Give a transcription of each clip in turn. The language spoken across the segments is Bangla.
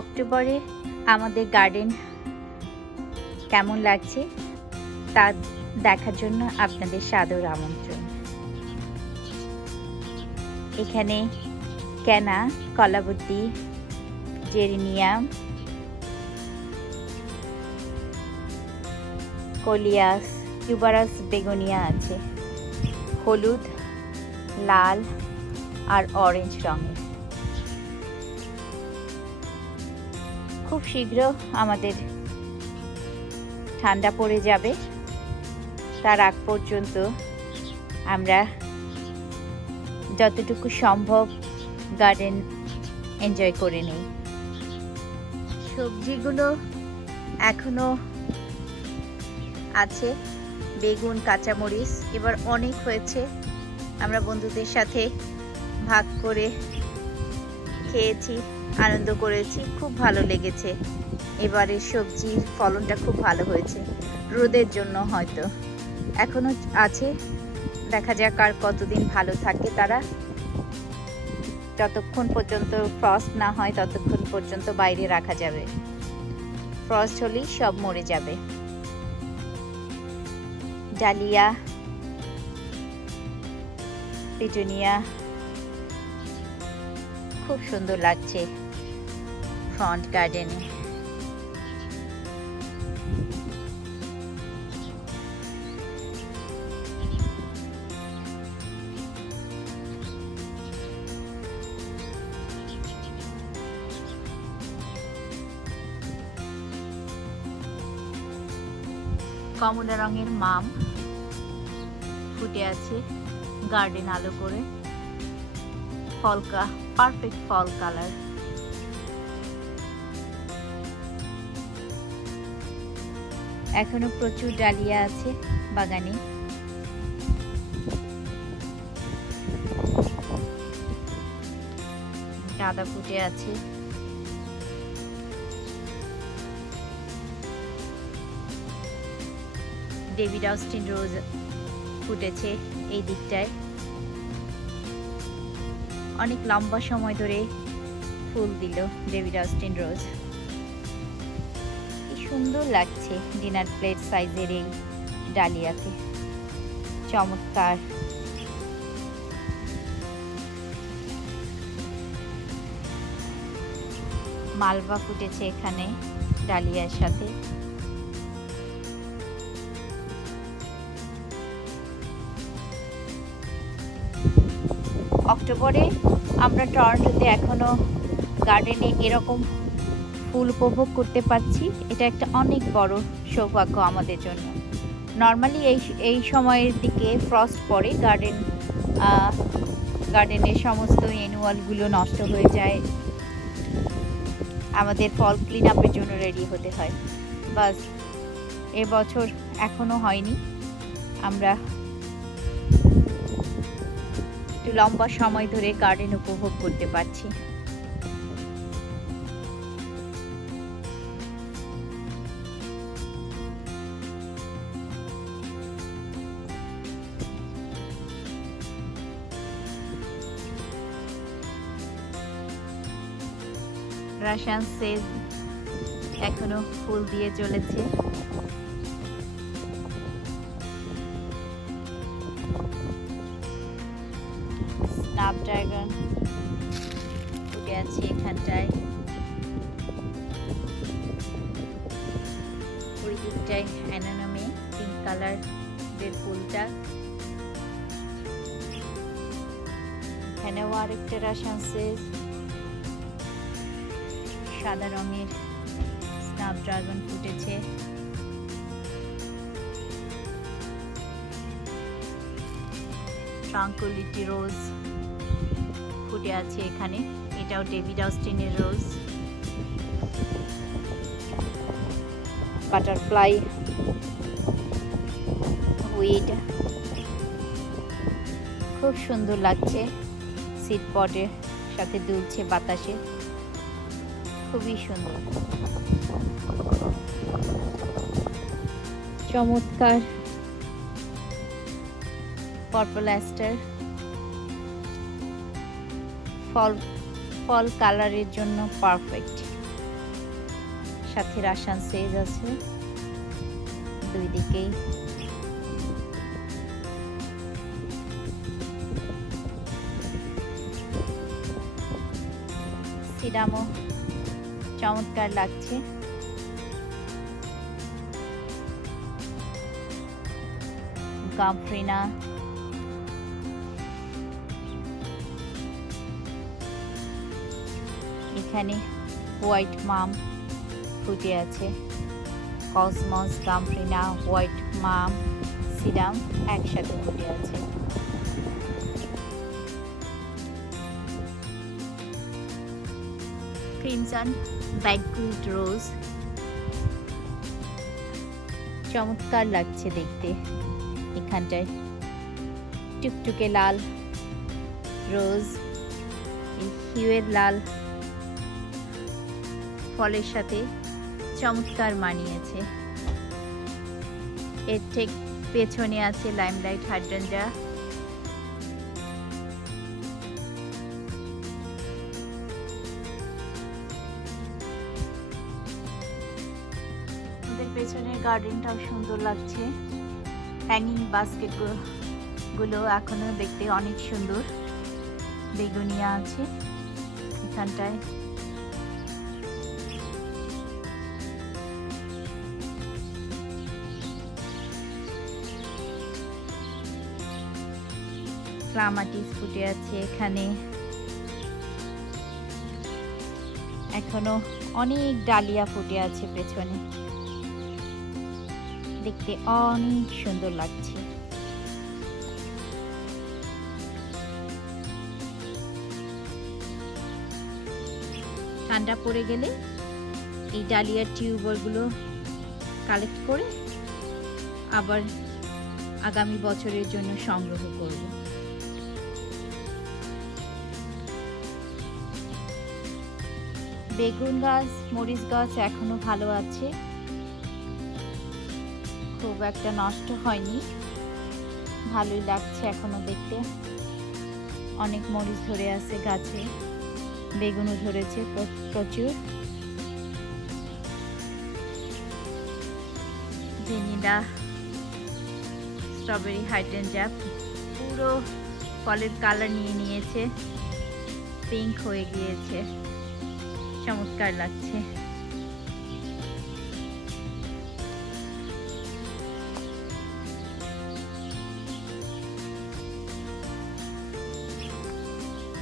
অক্টোবরে আমাদের গার্ডেন কেমন লাগছে তা দেখার জন্য আপনাদের সাদর আমন্ত্রণ। এখানে ক্যানা, Kalabati, geranium, coleus, tuberous begonia আছে, হলুদ, লাল আর অরেঞ্জ রঙের। খুব শীঘ্র আমাদের ঠান্ডা পড়ে যাবে, তার আগ পর্যন্ত আমরা যতটুকু সম্ভব গার্ডেন এনজয় করে নিই। সবজিগুলো এখনো আছে, বেগুন, কাঁচামরিচ এবার অনেক হয়েছে। আমরা বন্ধুদের সাথে ভাগ করে খেয়েছি, আনন্দ করেছি, খুব ভালো লেগেছে। এবারের সবজির ফলনটা খুব ভালো হয়েছে, রোদের জন্য হয়তো এখনো আছে। দেখা যাক আর কতদিন ভালো থাকে তারা। যতক্ষণ পর্যন্ত ফ্রস্ট না হয় ততক্ষণ পর্যন্ত বাইরে রাখা যাবে, ফ্রস্ট হলেই সব মরে যাবে। ডালিয়া, পিটুনিয়া খুব সুন্দর লাগছে ফ্রন্ট গার্ডেনে। কমলা রঙের মাম ফুটে আছে গার্ডেন আলো করে, ফলকা পারফেক্ট ফল কালার। এখনো প্রচুর ডালিয়া আছে বাগানে। গাঁদা ফুটে আছে, ডেভিড অস্টিন রোজ ফুটেছে এই দিকটায়। অনেক লম্বা সময় ধরে ফুল দিল ডেভিড অস্টিন রোজ। কি সুন্দর লাগছে ডিনার প্লেট সাইজের এই ডালিয়াকে, চমৎকার। মালভা ফুটেছে এখানে ডালিয়ার সাথে। অক্টোবরে আমরা টরন্টোতে এখনো গার্ডেনে এরকম ফুল উপভোগ করতে পারছি, এটা একটা অনেক বড় সৌভাগ্য আমাদের জন্য। নর্মালি এই সময়ের দিকে ফ্রস্ট পড়ে, গার্ডেনের সমস্ত অ্যানুয়ালগুলো নষ্ট হয়ে যায়, আমাদের ফল ক্লিন আপের জন্য রেডি হতে হয়। বাস এবছর এখনো হয়নি, আমরা একটু লম্বা সময় ধরে গার্ডেন উপভোগ করতে পারছি। রাশিয়ান সেজ এখনো ফুল দিয়ে চলেছে। স্ন্যাপড্রাগন ফুটে আছে এখানটায়, ওই দিকটায় অ্যানোনামে পিঙ্ক কালারের ফুলটা। এখানেও আরেকটা রাশিয়ান সেজ, সাদা রঙের স্ন্যাপড্রাগন ফুটেছে। ট্রাঙ্কুইলিটি রোজ ফুটে আছে এখানে, এটাও ডেভিড অস্টিনের রোজ। বাটারফ্লাই উইড খুব সুন্দর লাগছে, সিড পটের সাথে দুলছে বাতাসে, খুবই সুন্দর, চমৎকার। পার্পল অ্যাস্টার ফল কালারের জন্য পারফেক্ট। সাথে রাসান সেজ আছে দুই দিকেই। সিডামও চমৎকার লাগছে। গামফ্রিনা, এখানে হোয়াইট মাম ফুটে আছে। কসমস, গামফ্রিনা, হোয়াইট মাম, সিডাম একসাথে ফুটে আছে। ক্রিমসন ব্যাকউড রোজ চমৎকার লাগছে দেখতে। এখানটায় টুকটুকে লাল রোজ, হিউয়ের লাল ফলের সাথে চমৎকার মানিয়েছে। এর ঠিক পেছনে আছে লাইমলাইট হাইড্রেঞ্জা। ওদের পেছনের গার্ডেনটাও সুন্দর লাগছে। হ্যাঙ্গিং বাস্কেট গুলো এখনো দেখতে অনেক সুন্দর। বেগুনিয়া আছে এখানটায়। ক্লামাটিস ফুটে আছে এখানে। এখনো অনেক ডালিয়া ফুটে আছে পেছনে, দেখতে অনেক সুন্দর লাগছে। ঠান্ডা পড়ে গেলে এই ডালিয়ার টিউবগুলো কালেক্ট করে আবার আগামী বছরের জন্য সংগ্রহ করব। বেগুন গাছ, মরিচ গাছ এখনো ভালো আছে, খুব একটা নষ্ট হয়নি, ভালোই লাগছে এখনো দেখতে। অনেক মরিচ ধরে আছে গাছে, বেগুনও ধরেছে প্রচুর। ভ্যানিলা, স্ট্রবেরি হাইড্রেঞ্জা পুরো ফলের কালার নিয়ে নিয়েছে, পিঙ্ক হয়ে গিয়েছে, চমৎকার লাগছে।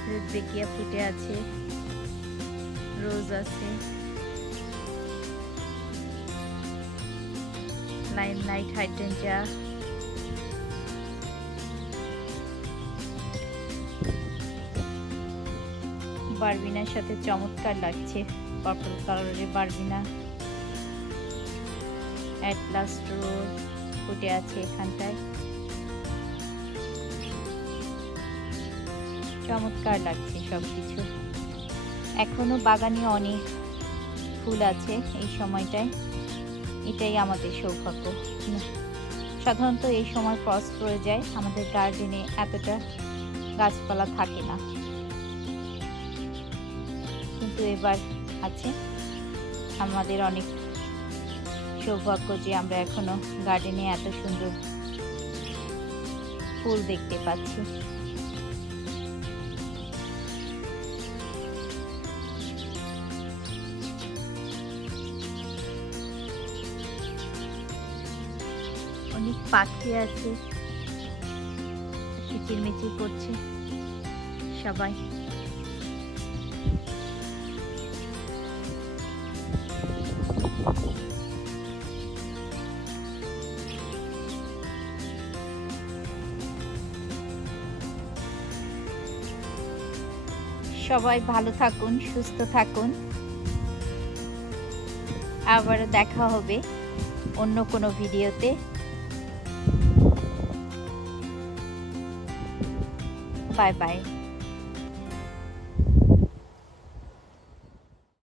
রেডবেকিয়া ফুটে আছে, রোজ আছে, লাইমলাইট হাইড্রেঞ্জা, বারবিনার সাথে চমৎকার লাগছে, পার্পল কালারের বারবিনা। অ্যাটলাস রোজ ফুটে আছে এখানটায়, চমৎকার লাগছে সবকিছু। এখনো বাগানে অনেক ফুল আছে এই সময়টায়, এটাই আমাদের সৌভাগ্য। সাধারণত এই সময় ফ্রস্ট পড়ে যায়, আমাদের গার্ডেনে এতটা গাছপালা থাকে না, কিন্তু এবার আছে। আমাদের অনেক সৌভাগ্য যে আমরা এখনো গার্ডেনে এত সুন্দর ফুল দেখতে পাচ্ছি। অনেক পাখি আছে, কিচিরমিচির করছে সবাই। সবাই ভালো থাকুন, সুস্থ থাকুন। আবারও দেখা হবে অন্য কোনো ভিডিওতে। Bye bye.